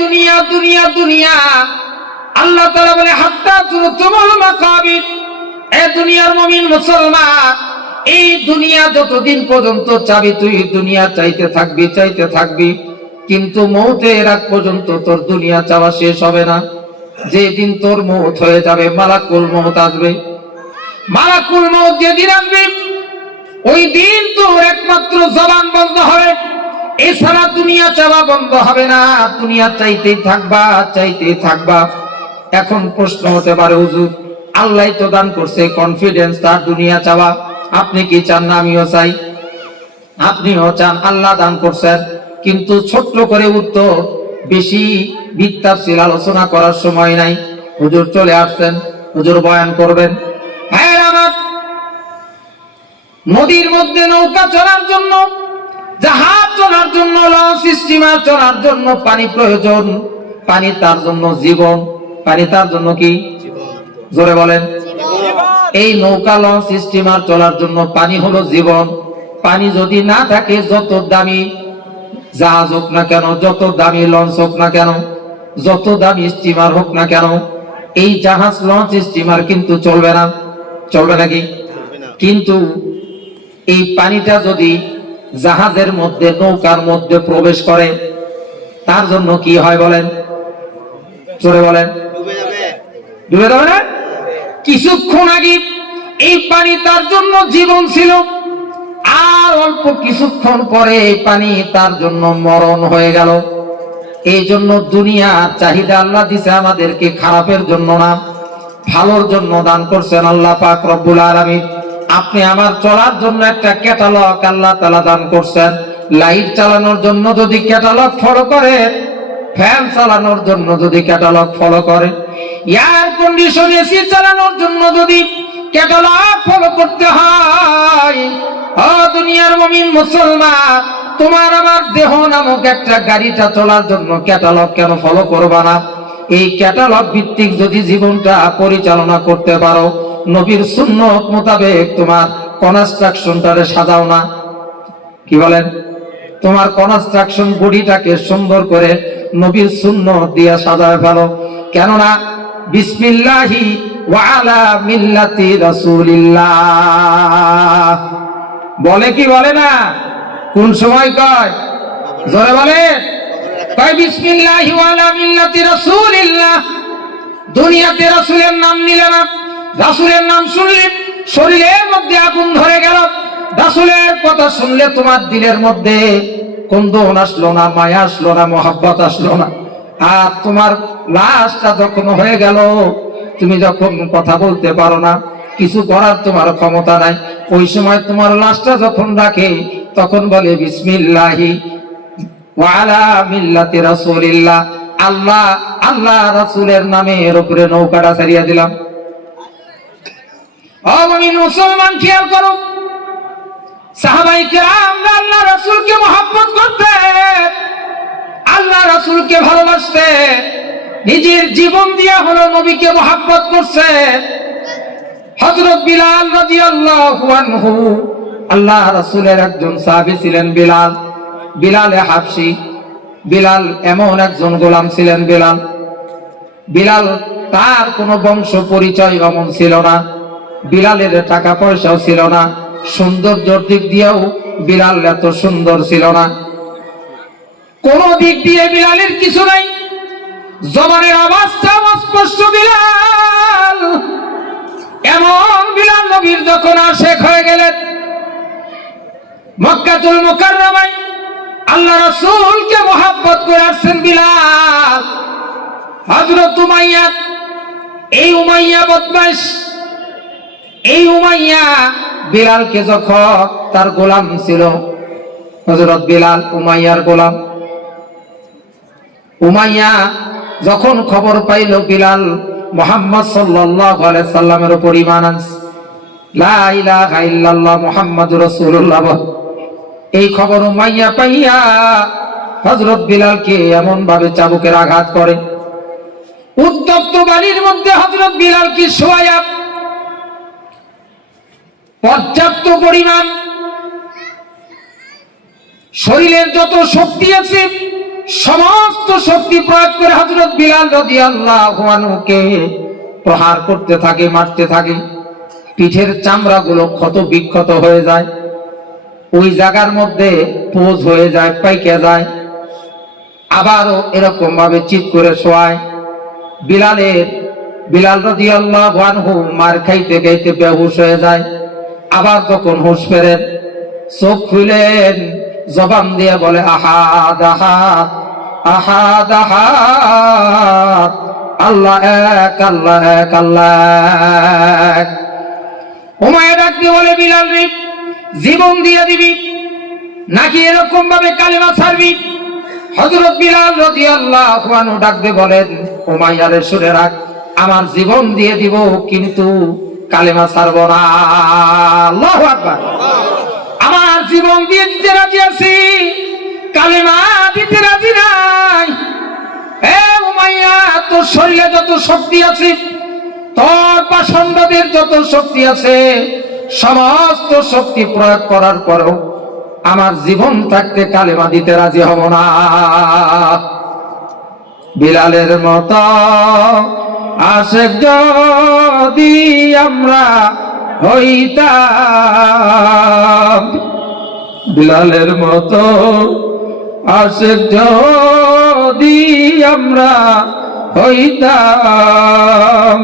দুনিয়া দুনিয়া দুনিয়া, আল্লাহ তাআলা বলে হাত্তা তুরতুমুল মাকাবির। এ দুনিয়ার মুমিন মুসলমান, এই দুনিয়া যতদিন পর্যন্ত চাবি তুই দুনিয়া চাইতে থাকবি চাইতে থাকবি, কিন্তু মৌতের আগ পর্যন্ত তোর দুনিয়া চাওয়া শেষ হবে না। যেদিন তোর মৌত হয়ে যাবে, মালাকুল মৌত আসবে। মালাকুল মৌত যেদিন আসবে, ওই দিন তোর একমাত্র জবান বন্ধ হবে, এছাড়া দুনিয়া চাওয়া বন্ধ হবে না। দুনিয়া চাইতেই থাকবা চাইতেই থাকবা। এখন প্রশ্ন হতে পারে, হুজুর আল্লাহ তো দান করছে কনফিডেন্স তার দুনিয়া চাওয়া, আপনি কি চান না? আমিও চাই। আপনিও চান, আল্লাহ দান করছেন, কিন্তু ছোট্ট করে উত্তর, বেশি বিস্তার আলোচনা করার সময় নাই। হুজুর চলে আসছেন, হুজুর বয়ান করবেন। হ্যাঁ আমার নদীর মধ্যে নৌকা চলার জন্য, জাহাজ চলার জন্য, লঞ্চ স্টিমার চলার জন্য পানি প্রয়োজন। পানি তার জন্য জীবন। পানি তার জন্য কি? জোরে বলেন। এই নৌকা লঞ্চ স্টিমার চলার জন্য পানি হলো জীবন। পানি যদি না থাকে, যত দামি জাহাজ হোক না কেন, যত দামি লঞ্চ হোক না কেন, যত দামি স্টিমার হোক না কেন, এই জাহাজ লঞ্চ স্টিমার কিন্তু চলবে না। চলবে নাকি? কিন্তু এই পানিটা যদি জাহাজের মধ্যে, নৌকার মধ্যে প্রবেশ করে, তার জন্য কি হয় বলেন? জোরে বলেন। ডুবে যাবে না? কিছুক্ষণ আগে এই পানি তার জন্য জীবন ছিল, আর অল্প কিছুক্ষণ পরে এই পানি তার জন্য মরণ হয়ে গেল। এই জন্য দুনিয়ার চাহিদা আল্লাহ দিছে আমাদেরকে খারাপের জন্য না, ভালোর জন্য দান করছেন আল্লাহ পাক রব্বুল আলামিন। আপনি আমার চলার জন্য একটা ক্যাটালগ আল্লাহ তাআলা দান করছেন। লাইট চালানোর জন্য যদি ক্যাটালগ ফলো করে, ফ্যান চালানোর জন্য যদি ক্যাটালগ ফলো করে, এয়ার কন্ডিশন এসি চালানোর জন্য যদি ক্যাটালগ ফলো করতে হয়, ও দুনিয়ার মুমিন মুসলমান, তোমার আমার দেহ নামক একটা গাড়িটা চলার জন্য ক্যাটালগ কেন ফলো করবা না? এই ক্যাটালগ ভিত্তিক যদি জীবনটা পরিচালনা করতে পারো, নবীর সুন্নত মোতাবেক তোমার কনস্ট্রাকশনটারে সাজাও না। কি বলেন? তোমার কনস্ট্রাকশন বডিটাকে সুন্দর করে নবীর সুন্নত দিয়ে সাজায় ফেলো। কেননা বিসমিল্লাহি ওয়া আলা মিল্লাতি রাসূলিল্লাহ বলে কি বলে না? কোন সময় কয়? জোরে বলে। কয় বিসমিল্লাহি ওয়া আলা মিল্লাতি রাসূলিল্লাহ। দুনিয়াতে রাসূলের নাম নিলে না, রাসূলের নাম শুনলে শরীরের মধ্যে আগুন ধরে গেল। রাসূলের কথা শুনলে তোমার দিলের মধ্যে কন্দন আসলো না, মায়া আসলো না, মহব্বত আসলো না। আর তোমার লাশটা যখন হয়ে গেল, তুমি যখন কথা বলতে পারো না, কিছু করার তোমার ক্ষমতা নাই, ওই সময় তোমার লাশটা যখন রাখে, তখন বলে বিসমিল্লাহি ওয়া আলা মিল্লাতি রাসূলিল্লাহ। আল্লাহ আল্লাহ রাসূলের নামের উপরে নৌকাটা ছাড়িয়ে দিলাম। ও মুমিন মুসলমান, খেয়াল করো, সাহাবায়ে কেরাম আল্লাহ রাসূলকে মহব্বত করতেন, আল্লাহ রাসূলকে ভালোবাসতেন, নিজের জীবন দিয়া হলো নবীকে মহব্বত করছেন। হযরত বিলাল রাদিয়াল্লাহু আনহু, আল্লাহ রাসূলের একজন সাহাবী ছিলেন বিলাল, বিলাল হাবশী। বিলাল এমন একজন গোলাম ছিলেন। বিলাল তার কোনো বংশ পরিচয় এমন ছিল না, বিলালের টাকা পয়সাও ছিল না, সৌন্দর্যের দিক দিয়েও বিলাল এত সুন্দর ছিল না, কোন দিক দিয়ে বিলালের কিছু নাই। জবানের আওয়াজটাও অস্পষ্ট বিলাল। এমন বিলাল নবীর যখন আশেক হয়ে গেলেন, মক্কাতুল মুকাররমায় আল্লাহ রাসূলকে মহব্বত করে আসছেন বিলাল। হযরত উমাইয়া, এই উমাইয়া বদমাশ, এই উমাইয়া বিলালকে যখন, তার গোলাম ছিল হযরত বিলাল, উমাইয়ার গোলাম। উমাইয়া যখন খবর পাইল বিলাল মুহাম্মদ সাল্লাল্লাহু আলাইহি সাল্লামের উপর ঈমান আনছে, লা ইলাহা ইল্লাল্লাহ মুহাম্মাদুর রাসূলুল্লাহ, এই খবর উমাইয়া পাইয়া হযরত বিলালকে এমন ভাবে চাবুকের আঘাত করে, উত্তপ্ত বাড়ির মধ্যে হযরত বিলালকে শোয়ায়া পর্যাপ্ত পরিমাণ শরীরের যত শক্তি আছে সমস্ত শক্তি প্রয়োগ করে হযরত বিলাল রাদিয়াল্লাহু আনহুকে প্রহার করতে থাকে, মারতে থাকে। পিঠের চামড়াগুলো ক্ষত বিক্ষত হয়ে যায়, ওই জায়গার মধ্যে পোজ হয়ে যায়, পাইকে যায়। আবারও এরকম ভাবে চিৎ করে শোয়ায়। বিলাল রাদিয়াল্লাহু আনহু মার খাইতে খাইতে বেহুশ হয়ে যায়। আবার যখন হুঁশ ফেরেন, চোখ খুলেন, জবান দিয়ে বলে আহাদ আহাদ আহাদ আহাদ, আল্লাহ এক, আল্লাহ এক, আল্লাহ এক। উমাইয়া ডাক দিয়ে বলে, বিলাল রে, জীবন দিয়ে দিবি নাকি এরকম ভাবে কালেমা ছাড়বি? হযরত বিলাল রাদিয়াল্লাহু আনহু ডাক দিয়ে বলেন, উমাইয়া রে, শুনে রাখ, আমার জীবন দিয়ে দিব কিন্তু কালেমা ছাড়ব না। আল্লাহু আকবার। আমার জীবন দিয়ে দিতে রাজি আছি, কালেমা দিতে রাজি নাই। এ উমাইয়া, তোর শরীরে যত শক্তি আছে, তোর পাষণ্ডদের যত শক্তি আছে, সমস্ত শক্তি প্রয়োগ করার পরও আমার জীবন থাকতে কালেমা দিতে রাজি হব না। বিলালের মতো আশেক যদি আমরা হইতাম, বিলালের মতো আশেক যদি আমরা হইতাম,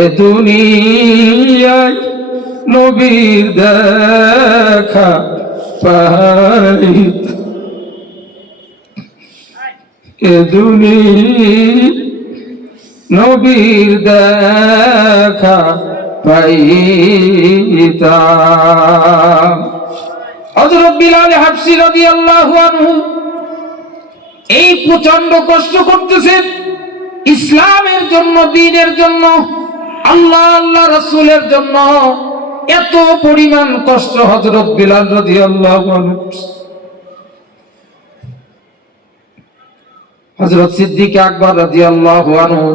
এ দুনিয়ায় নবীর দেখা পাইতাম, এ দুনিয়ায় নবীর দেখা পাইতাম। হযরত বিলাল হাবশী রাদিয়াল্লাহু আনহু এই প্রচন্ড কষ্ট করতেছেন ইসলামের জন্য, দ্বীনের জন্য, আল্লাহ আল্লাহ রাসূলের জন্য। এত পরিমাণ কষ্ট হযরত বিলাল রাদিয়াল্লাহু আনহু। হযরত সিদ্দিক আকবর রাদিয়াল্লাহু আনহু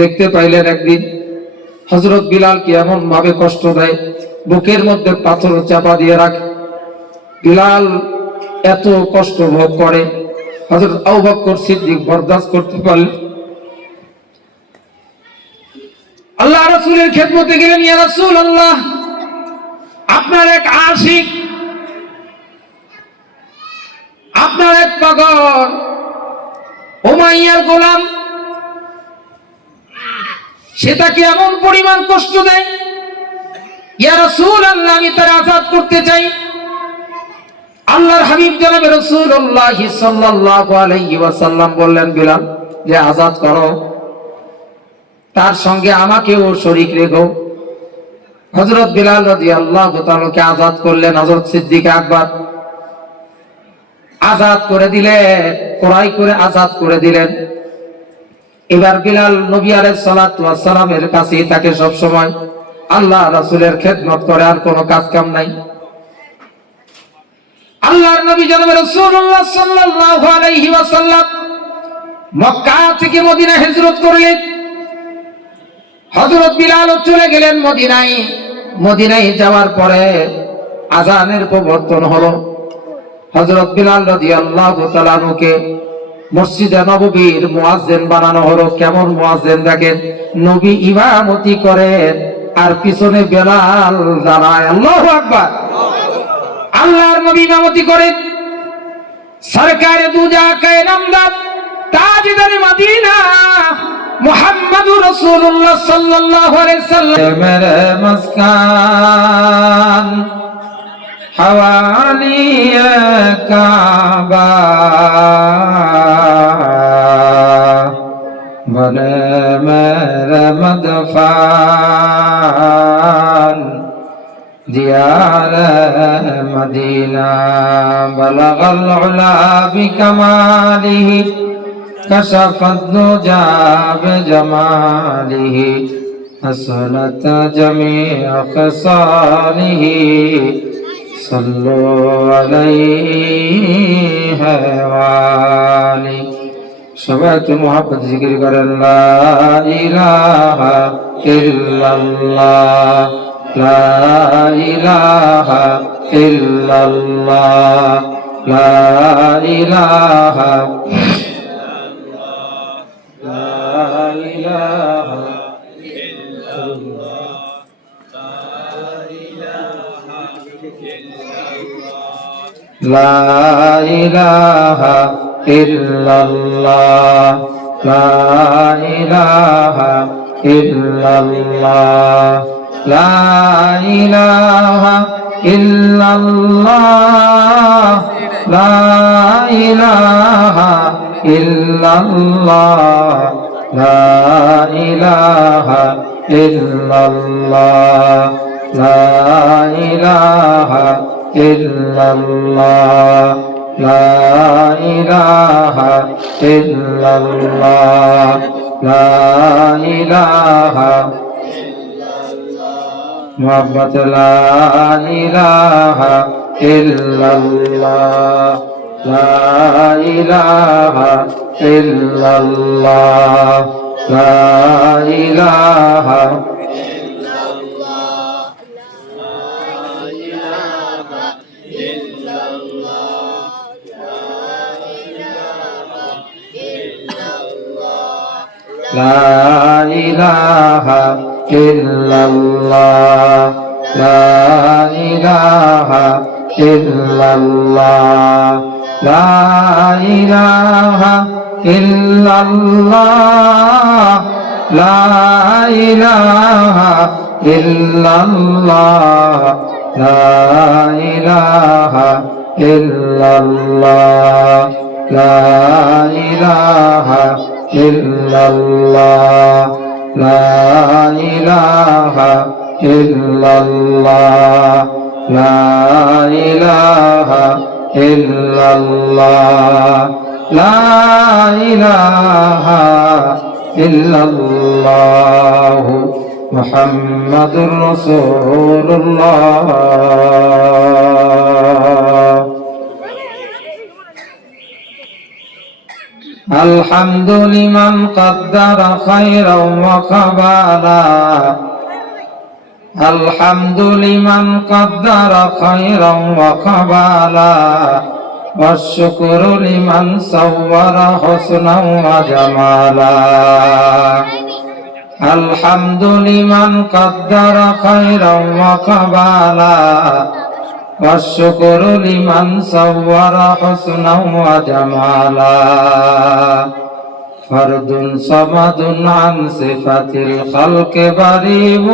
দেখতে পাইলেন একদিন হযরত বিলালকে এমন ভাবে কষ্ট দেয়, বুকের মধ্যে পাথর চাপা দিয়ে রাখে। বিলাল এত কষ্ট ভোগ করে, হযরত আবু বকর সিদ্দিক বরদাস্ত করতে পারলেন। আল্লাহ রাসূলের খেদমতে গেলেন, ইয়া রাসূলুল্লাহ, আপনার এক আশিক, আপনার এক পাগল উমাইয়ার গোলাম, সে তাকে এমন পরিমাণ কষ্ট দেয়, ইয়া রাসূলুল্লাহ, আমি তার আযাদ করতে চাই। আল্লাহর হাবিব জনাবে রাসূলুল্লাহ সাল্লাল্লাহু আলাইহি ওয়াসাল্লাম বললেন, বিলাল, যে আযাদ করো, তার সঙ্গে আমাকেও শরীক রেখো। হযরত বিলাল রাদিয়াল্লাহু তাআলাকে আযাদ করলেন। হযরত সিদ্দিক আকবর আযাদ করে দিলেন, ক্রয় করে আযাদ করে দিলেন। এবার বিলাল নবী আলাইহিস সালাতু ওয়াস সালামের কাছেই থাকে সব সময়, আল্লাহ রাসূলের খেদমত করে, আর কোনো কাজ কাম নাই। আল্লাহর নবী জনাবে রাসূলুল্লাহ সাল্লাল্লাহু আলাইহি ওয়াসাল্লাম মক্কা থেকে মদিনা হিজরত করলেন। হযরত বিলাল চলে গেলেন মদিনায়। মদিনায় যাওয়ার পরে আযানের প্রবর্তন হলো। হযরত বিলাল রাদিয়াল্লাহু তাআলা আনহুকে মসজিদে নববীর মুয়াজ্জিন বানানো হলো। কেমন মুয়াজ্জিন দেখেন, নবী ইমামতি করেন আর পিছনে বিলাল দাঁড়ায়। আল্লাহু আকবার। আল্লাহর নবী ইমামতি করেন। সরকারে দুজা কে নামদার তাজদার মদিনা মুহাম্মদুর রাসূলুল্লাহ সাল্লাল্লাহু আলাইহি ওয়াসাল্লাম মেরে মস্কান হাওয়ালি কাবা বনে মেরে মদফান দিয়ার মদিনা বলগল উলা বিকমালিহি كشفت الدجى بجماله حسنت جميع خصاله صلوا عليه وآله সবাইকে মুহাব্বত জিকির করেন, লা ইলাহা ইল্লাল্লাহ, লা ইলাহা ইল্লাল্লাহ, লা ইলাহা লা ইলাহা লা ইলাহা ইল্লাল্লাহ লা ইলাহা ইল্লাল্লাহ লা ইলাহা ইল্লাল্লাহ লা ইলাহা ইল্লাল্লাহ লা ইলাহা ইল্লাল্লাহ লা ইলাহা ইল্লাল্লাহ লা ইলাহা ইল্লাল্লাহ লা ইলাহা মুহাম্মদ লা ইলাহা ইল্লাল্লাহ লা ইলাহা ইল্লাল্লাহ লা ইলাহা لا إله إلا الله لا إله إلا الله لا إله إلا الله لا إله إلا الله لا إله إلا الله لا إله إلا الله لا إله إلا الله لا إله إلا الله لا إله إلا الله محمد رسول الله الحمد لمن قدر خيرا وقبالا الحمد لمن قدر خيرا وقبالا والشكر لمن صور حسنا وجمالا الحمد لمن قدر خيرا وقبالا والشكر لمن صور حسنا وجمالا فرد صمد عن صفة الخلق بريء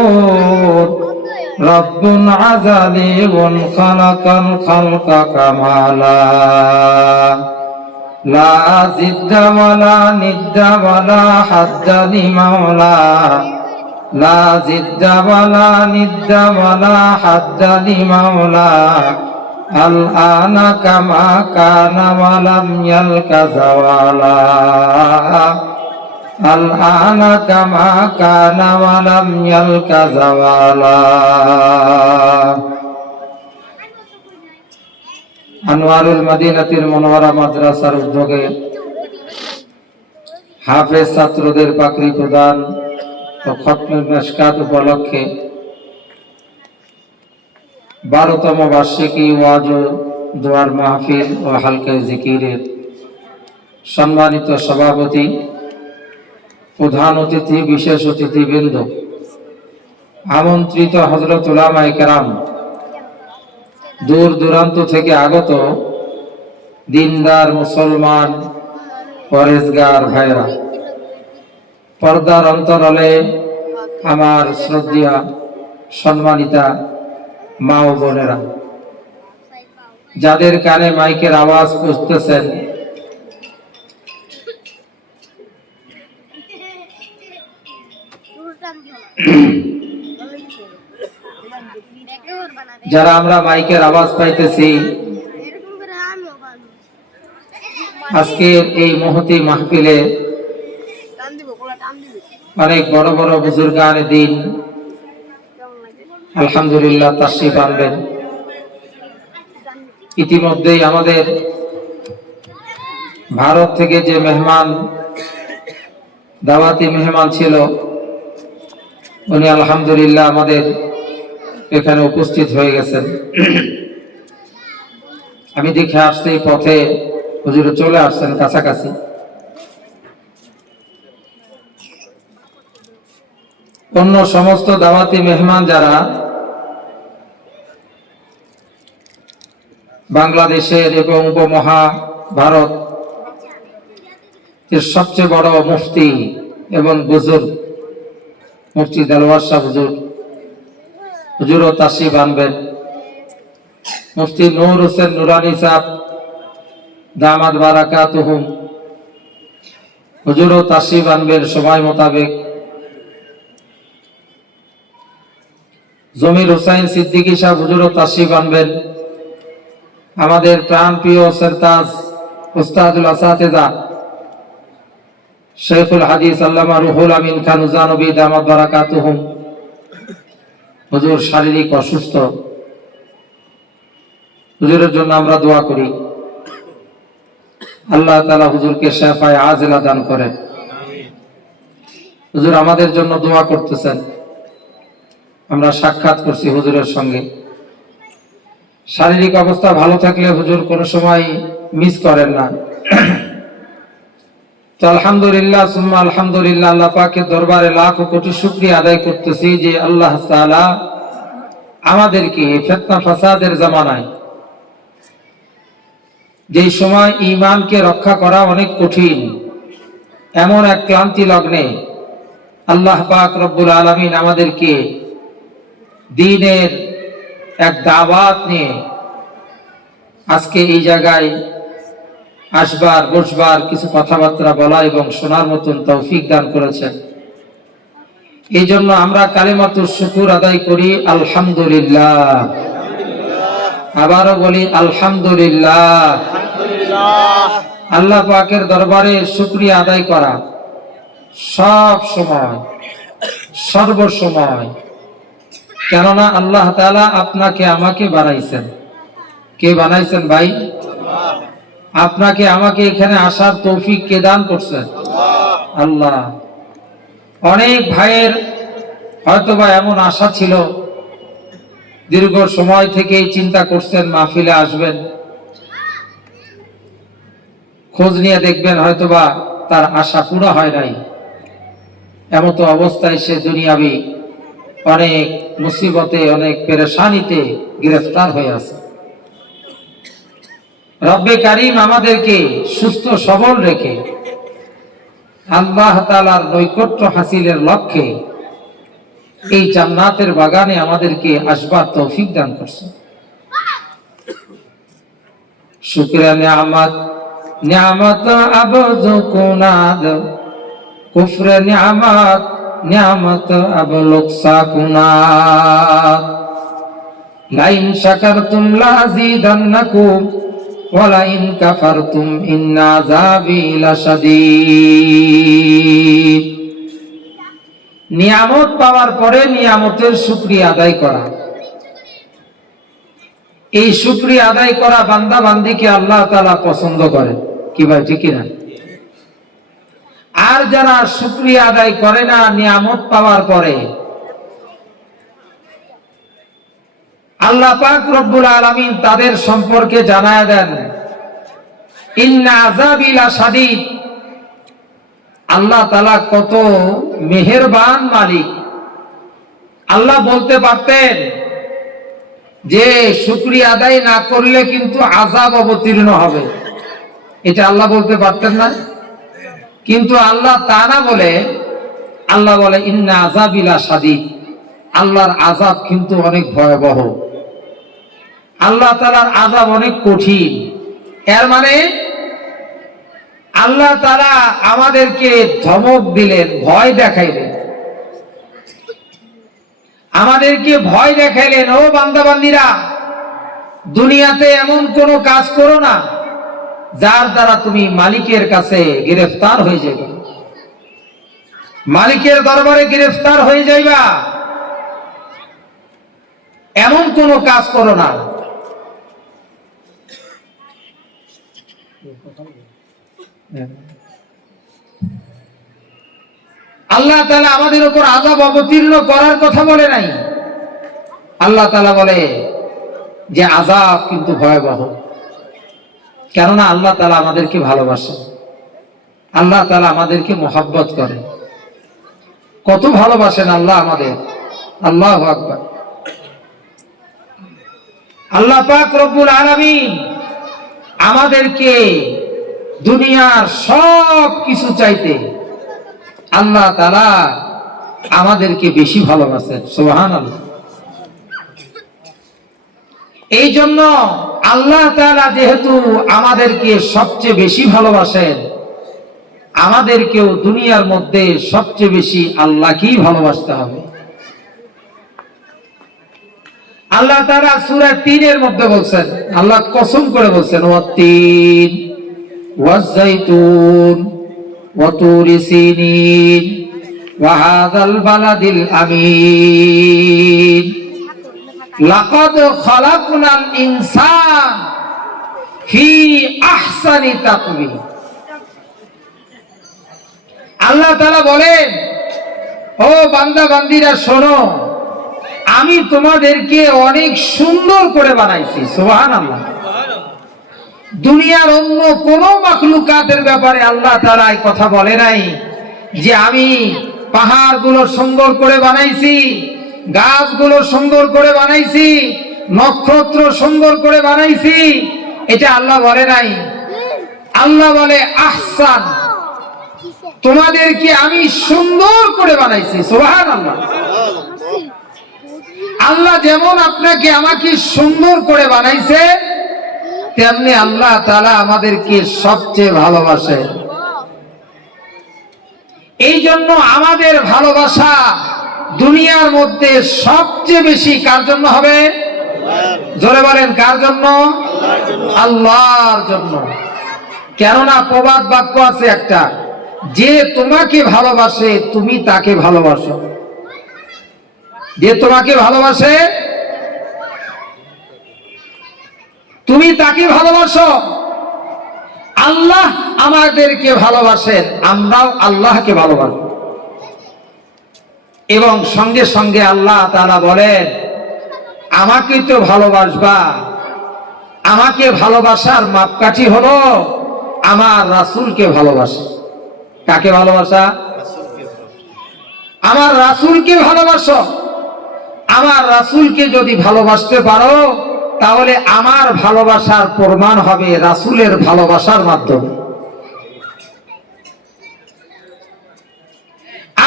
رب عزلي خلق الخلق كمالا لا زد ولا ند ولا حد لمولى لا زد ولا ند ولا حد لمولى الآن كما كان ولم يلك زوالا الآن كما كان ولم يلك زوالا আনোয়ারুল মদিনাতুল মুনাওয়ারা মাদ্রাসার উদ্যোগে হাফেজ ছাত্রদের পাকড়ি প্রদান ও খতমুল মিশকাত উপলক্ষে 12তম বার্ষিকী ওয়াজ ও দোয়ার মাহফিল ও হালকা জিকিরের সম্মানিত সভাপতি, প্রধান অতিথি, বিশেষ অতিথিবৃন্দ, আমন্ত্রিত হযরত উলামায়ে কেরাম, দূর দূরান্ত থেকে আগত দিনদার মুসলমান পরেজগার ভাইরা, পর্দার অন্তরালে আমার শ্রদ্ধেয়া সম্মানিতা মা ও বোনেরা, যাদের কানে মাইকের আওয়াজ পৌঁছতেছেন, যারা আমরা মাইকের আওয়াজ পাইতেছি, আজকের এই মহতি মাহফিলে অনেক বড় বড় বুজুর্গানে দিন আলহামদুলিল্লাহ তাশরীফ আনবেন। ইতিমধ্যেই আমাদের ভারত থেকে যে মেহমান, দাওয়াতি মেহমান ছিল, উনি আলহামদুলিল্লাহ আমাদের এখানে উপস্থিত হয়ে গেছেন। আমি দেখে আসতে এই পথে হুজুর চলে আসছেন কাছাকাছি। অন্য সমস্ত দাওয়াতি মেহমান যারা বাংলাদেশের এবং উপমহাভারত এর সবচেয়ে বড় মুফতি এবং বুজুর্গ মুফতি দেলোয়ার শাহ হুজুরও তাশরিফ আনবেন। মুফতি নূর হোসেন নুরানি সাহেব দামাত বারাকাতুহুম হুজুরও তাশরিফ আনবেন সময় মোতাবেক। জমির হোসেন সিদ্দিকী সাহেব হুজুরও তাশরিফ আনবেন। আমাদের প্রাণপ্রিয় সরতাজ উস্তাদুল আসাতিজা শেখুল হাদিস আল্লামা রুহুল আমিন খান উজানবী দামাত বারাকাতুহুম হুজুর শারীরিক অসুস্থ, হুজুরের জন্য আমরা দোয়া করি আল্লাহ তাআলা হুজুরকে শিফায়ে আজিলা দান করেন। হুজুর আমাদের জন্য দোয়া করতেছেন। আমরা সাক্ষাৎ করছি হুজুরের সঙ্গে। শারীরিক অবস্থা ভালো থাকলে হুজুর কোনো সময় মিস করেন না। তো আলহামদুলিল্লাহ সুম্মা আলহামদুলিল্লাহ, আল্লাহ পাকের দরবারে লাখ কোটি শুকরিয়া আদায় করতেছি যে আল্লাহ তাআলা আমাদেরকে ফিতনা ফাসাদের জামানায়, যে সময় ঈমানকে রক্ষা করা অনেক কঠিন, এমন এক ক্লান্তি লগ্নে আল্লাহ পাক রব্বুল আলামিন আমাদেরকে দ্বীনের এক দাওয়াত নিয়ে আজকে এই জায়গায় আসবার, বসবার, কিছু কথাবার্তা বলা এবং শোনার মতন তৌফিক দান করেছেন। এই জন্য আমরা কালিমাতুশ শুকর আদায় করি আলহামদুলিল্লাহ। আবারও বলি আলহামদুলিল্লাহ। আল্লাহ পাকের দরবারে শুকরিয়া আদায় করা সব সময়, সর্বসময়। কেননা আল্লাহ তাআলা আপনাকে আমাকে বানাইছেন। কে বানাইছেন ভাই? আপনাকে আমাকে এখানে আসার তৌফিক কে দান করছেন? আল্লাহ। অনেক ভাইয়ের হয়তোবা এমন আশা ছিল, দীর্ঘ সময় থেকেই চিন্তা করছেন মাহফিলে আসবেন, খোঁজ নিয়ে দেখবেন হয়তোবা তার আশা পুরো হয় নাই। এমত অবস্থায় সে দুনিয়াবি অনেক মুসিবতে, অনেক পেরেশানিতে গ্রেফতার হয়ে আছে। রব্বে কারীম আমাদেরকে সুস্থ সবল রেখে আল্লাহ তাআলার নৈকট্য হাসিলের লক্ষ্যে এই জান্নাতের বাগানে আমাদেরকে আসবার তৌফিক দান করছে। শুকরিয়া নিয়ামত, নিয়ামত আবযু কুনাদ, কুফরে নিয়ামত, নিয়ামত আবলুক সাকুনাদ। লাইন শাকারতুম লাযিদান্নাকুম ওয়ালাইন কাফারতুম ইন্না আযাবি লাশাদীদ। নিয়ামত পাওয়ার পরে নিয়ামতের শুকরিয়া আদায় করা, এই শুকরিয়া আদায় করা বান্দা বান্দিকে আল্লাহ তাআলা পছন্দ করেন। কি ভাই, ঠিক না? আর যারা শুকরিয়া আদায় করে না নিয়ামত পাওয়ার পরে, আল্লাহ পাক রব্বুল আলামিন তাদের সম্পর্কে জানায় দেন ইন্না আযাবি লাশাদীদ। আল্লাহ তাআলা কত মেহেরবান মালিক। আল্লাহ বলতে পারতেন যে শুকরিয়া আদায় না করলে কিন্তু আযাব অবতীর্ণ হবে, এটা আল্লাহ বলতে পারতেন না? কিন্তু আল্লাহ তা না বলে আল্লাহ বলে ইন্না আযাবি লাশাদীদ। আল্লাহর আযাব কিন্তু অনেক ভয়াবহ, আল্লাহ তাআলার আযাব অনেক কঠিন। এর মানে আল্লাহ তাআলা আমাদেরকে ধমক দিলেন, ভয় দেখাইলেন, আমাদেরকে ভয় দেখাইলেন, ও বান্দা বান্দীরা, দুনিয়াতে এমন কোন কাজ করো না যার দ্বারা তুমি মালিকের কাছে গ্রেফতার হয়ে যাবে, মালিকের দরবারে গ্রেফতার হয়ে যাইবা, এমন কোন কাজ করো না। আল্লাহ তাআলা আমাদের উপর আযাব অবতীর্ণ করার কথা বলে নাই। আল্লাহ তাআলা বলে যে আযাব কিন্তু ভয়াবহ। কেননা আল্লাহ তাআলা আমাদেরকে ভালোবাসেন, আল্লাহ তাআলা আমাদেরকে মহব্বত করেন। কত ভালোবাসেন আল্লাহ আমাদের! আল্লাহু আকবার। আল্লাহ পাক রব্বুল আলামিন আমাদেরকে দুনিয়ার সব কিছু চাইতে আল্লাহ তাআলা আমাদেরকে বেশি ভালোবাসেন। সুবহানাল্লাহ। এই জন্য আল্লাহ তাআলা যেহেতু আমাদেরকে সবচেয়ে বেশি ভালোবাসেন, আমাদেরকেও দুনিয়ার মধ্যে সবচেয়ে বেশি আল্লাহকেই ভালোবাসতে হবে। আল্লাহ তাআলা সূরা ৩ এর মধ্যে বলছেন, আল্লাহ কসম করে বলছেন, ওয়াত-তিন ওয়াজ-যাইতুন ওয়া তুরি সিনিন ওয়া হাযাল বালাদিল আমিন লাকাদ খালাকনাল ইনসান ফি আহসানি তাকওয়িম। আল্লাহ তাআলা বলেন, ও বান্দা বান্দীরা শোনো, আমি তোমাদেরকে অনেক সুন্দর করে বানাইছি। সুবহানাল্লাহ। দুনিয়ার অন্য কোন মাখলুকাতের ব্যাপারে আল্লাহ তাআলা এই কথা বলে নাই যে আমি পাহাড়গুলো সুন্দর করে বানাইছি, গাছগুলো সুন্দর করে বানাইছি, নক্ষত্র সুন্দর করে বানাইছি। এটা আল্লাহ বলে নাই। আল্লাহ বলে আহসান, তোমাদেরকে আমি সুন্দর করে বানাইছি। সুবহানাল্লাহ। আল্লাহ যেমন আপনাকে আমাকে সুন্দর করে বানাইছে, তেমনি আল্লাহ তাআলা আমাদেরকে সবচেয়ে ভালোবাসে। এই জন্য আমাদের ভালোবাসা দুনিয়ার মধ্যে সবচেয়ে বেশি কার জন্য হবে? জোরে বলেন, কার জন্য? আল্লাহর জন্য। কেননা প্রবাদ বাক্য আছে একটা, যে তোমাকে ভালোবাসে তুমি তাকে ভালোবাসো। যে তোমাকে ভালোবাসে তুমি তাকে ভালোবাসো। আল্লাহ আমাদেরকে ভালোবাসেন, আমরাও আল্লাহকে ভালোবাসি। এবং সঙ্গে সঙ্গে আল্লাহ তাআলা বলেন, আমাকে তো ভালোবাসবা, আমাকে ভালোবাসার মাপকাঠি হলো আমার রাসূলকে ভালোবাসা। কাকে ভালোবাসা? আমার রাসূলকে ভালোবাসো। আমার রাসূলকে যদি ভালোবাসতে পারো, তাহলে আমার ভালোবাসার প্রমাণ হবে রাসূলের ভালোবাসার মাধ্যমে।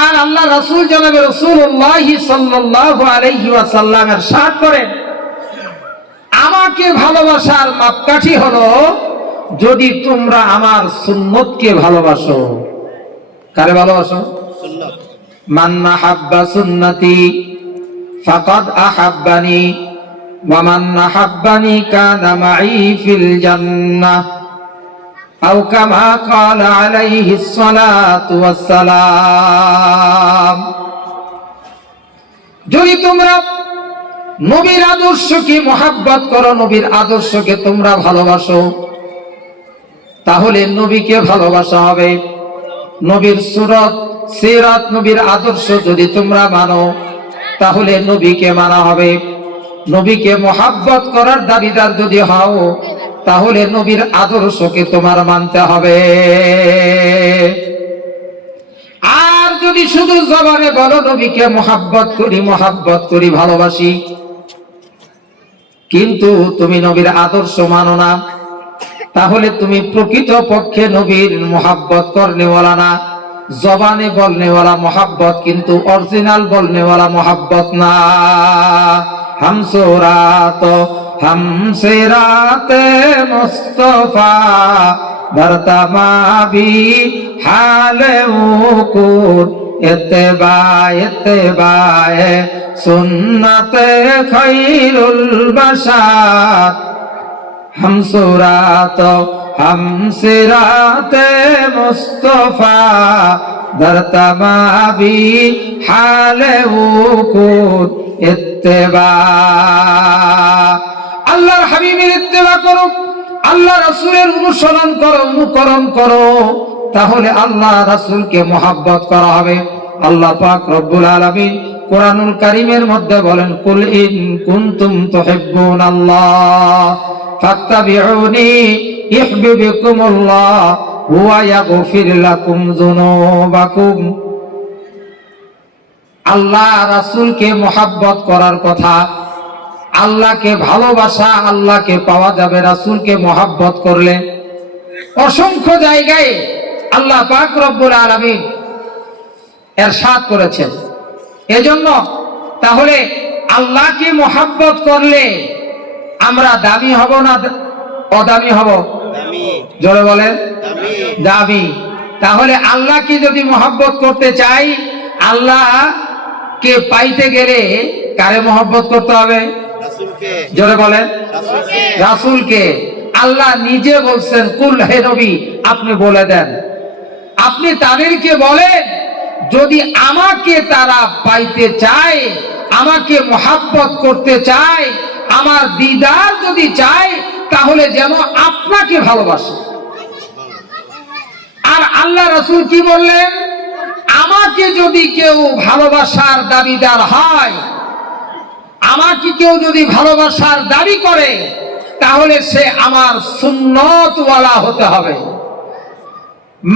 আর আল্লাহ রাসূল জনাবে রাসূলুল্লাহ সাল্লাল্লাহু আলাইহি ওয়াসাল্লাম ইরশাদ করেন, আমাকে ভালোবাসার মাপকাঠি হলো যদি তোমরা আমার সুন্নতকে ভালোবাসো। কারে ভালোবাসো? সুন্নাত। মান আহাব্বা সুন্নতি ফাকাদ আহাব্বানি ওয়া মান আহাব্বানি কানা মাই ফিল জান্নাহ আও কামা ক্বালা আলাইহিস সালাতু ওয়াস সালাম। যদি তোমরা নবীর আদর্শকে মহব্বত করো, নবীর আদর্শকে তোমরা ভালোবাসো, তাহলে নবীকে ভালোবাসা হবে। নবীর সুরত সিরাত নবীর আদর্শ যদি তোমরা মানো, তাহলে নবীকে মানা হবে। নবীকে মহব্বত করার দাবিদার যদি হও, তাহলে নবীর আদর্শকে তোমার মানতে হবে। আর যদি শুধু জবানে বলো নবীকে মহব্বত করি ভালোবাসি, কিন্তু তুমি নবীর আদর্শ মানো না, তাহলে তুমি প্রকৃত পক্ষে নবীর মহব্বত করনেওয়ালা না। জবানে বলনেওয়ালা মহব্বত, কিন্তু অরিজিনাল বলনেওয়ালা মহব্বত না। हमसे राते मुस्तफा बरतमाबी हाले उकुर इत्तिबाए सुन्नते खैरुल बशर हमसे राते मुस्तफा बरतमाबी हाले उकुर इत्तिबा। আল্লাহর হাবিবের ইত্তেবা করো, আল্লাহ রাসূলের অনুকরণ করো, তাহলে আল্লাহ রাসূলকে মহব্বত করা হবে। আল্লাহ পাক রব্বুল আলামিন কোরআনুল কারীমের মধ্যে বলেন, কুল ইন কুনতুম তুহিব্বুনাল্লাহ ফাত্তাবিউনি ইউহিব্বুকুমুল্লাহ ওয়া ইয়াগফির লাকুম যুনুবাকুম। আল্লাহ রাসূলকে মহব্বত করার কথা, আল্লাহকে ভালোবাসা, আল্লাহকে পাওয়া যাবে রাসূলকে মহব্বত করলে। অসংখ্য জায়গায় আল্লাহ পাক রব্বুল আলামিন ইরশাদ করেছেন। এজন্য তাহলে আল্লাহকে মহব্বত করলে আমরা দামি হব না অদামি হব? জোরে বলেন দামি। তাহলে আল্লাহকে যদি মহব্বত করতে চাই, আল্লাহকে পাইতে গেলে কারে মহব্বত করতে হবে? জোরে বলেন রাসূলকে। আল্লাহ নিজে বলছেন, কুল হে নবী আপনি বলে দেন, আপনি তাদেরকে বলেন যদি আমাকে তারা পাইতে চায়, আমাকে মহব্বত করতে চায়, আমার দিদার যদি চায়, তাহলে যেন আপনাকে ভালোবাসে। আর আল্লাহ রাসূল কি বললেন? আমাকে যদি কেউ ভালোবাসার দাবিদার হয়, আমাকে কেউ যদি ভালোবাসার দাবি করে, তাহলে সে আমার সুন্নতওয়ালা হতে হবে।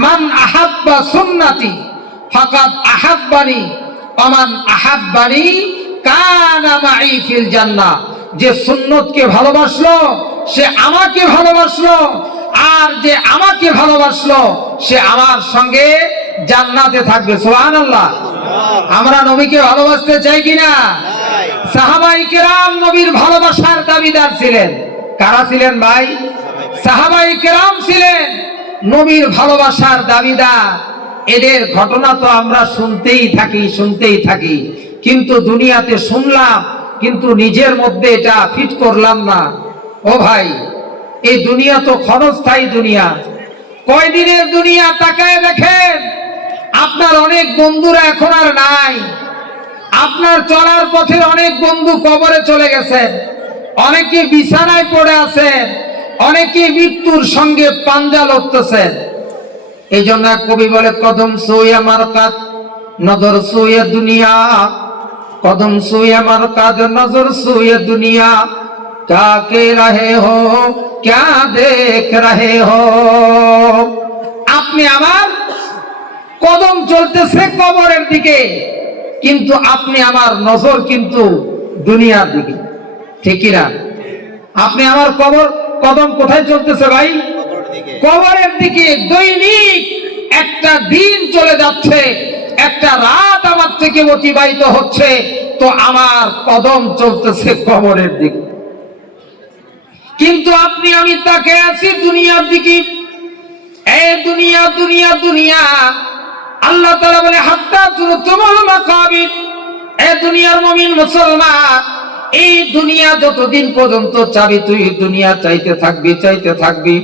মান আহাব্বা সুন্নতি ফাকাদ আহাব্বানি ওয়া মান আহাব্বানি কানা মাই ফিল জান্নাহ। যে সুন্নতকে ভালোবাসলো সে আমাকে ভালোবাসলো, আর যে আমাকে ভালোবাসলো সে আমার সঙ্গে জান্নাতে থাকবে। সুবহানাল্লাহ। আমরা নবীকে ভালোবাসতে চাই কিনা? সাহাবায়ে কেরাম নবীর ভালোবাসার দাবিদার ছিলেন। কারা ছিলেন ভাই? সাহাবায়ে কেরাম ছিলেন নবীর ভালোবাসার দাবিদার। এদের ঘটনা তো আমরা শুনতেই থাকি, কিন্তু দুনিয়াতে শুনলাম, কিন্তু নিজের মধ্যে এটা ফিট করলাম না। ও ভাই, এই দুনিয়া তো ক্ষণস্থায়ী দুনিয়া। কয়দিনের দুনিয়া? তাকায় দেখেন, আপনার অনেক বন্ধুরা এখন আর নাই। আপনার চলার পথের অনেক বন্ধু কবরে চলে গেছেন, অনেকে বিছানায় পড়ে আছেন, অনেকে মৃত্যুর সঙ্গে পাঞ্জা লড়তেছেন। এই জন্য কবি বলে, কদম সোয়া মারকাত নজর সোয়া দুনিয়া, কদম সোয়া মারকাত নজর সোয়া দুনিয়া, কাকে রহে হো ক্যা দেখ রহে হো। আপনি আমার কদম চলতেছে কবরের দিকে, কিন্তু আপনি আমার নজর কিন্তু দুনিয়ার দিকে, ঠিক না? আপনি আমার কদম কোথায় চলতেছে ভাই? কবরের দিকে। দৈনিক একটা দিন চলে যাচ্ছে, একটা রাত আমার থেকে অতিবাহিত হচ্ছে, তো আমার কদম চলতেছে কবরের দিকে। কিন্তু আপনি আমি তাকে আছি দুনিয়ার দিকে। এই দুনিয়া দুনিয়া দুনিয়া। আল্লাহ তাআলা বলে, হাত্তা তুরতুমুল মাকাবির। এই দুনিয়ার মুমিন মুসলমান, এই দুনিয়া যতদিন পর্যন্ত চাবি, তুই দুনিয়া চাইতে থাকবি,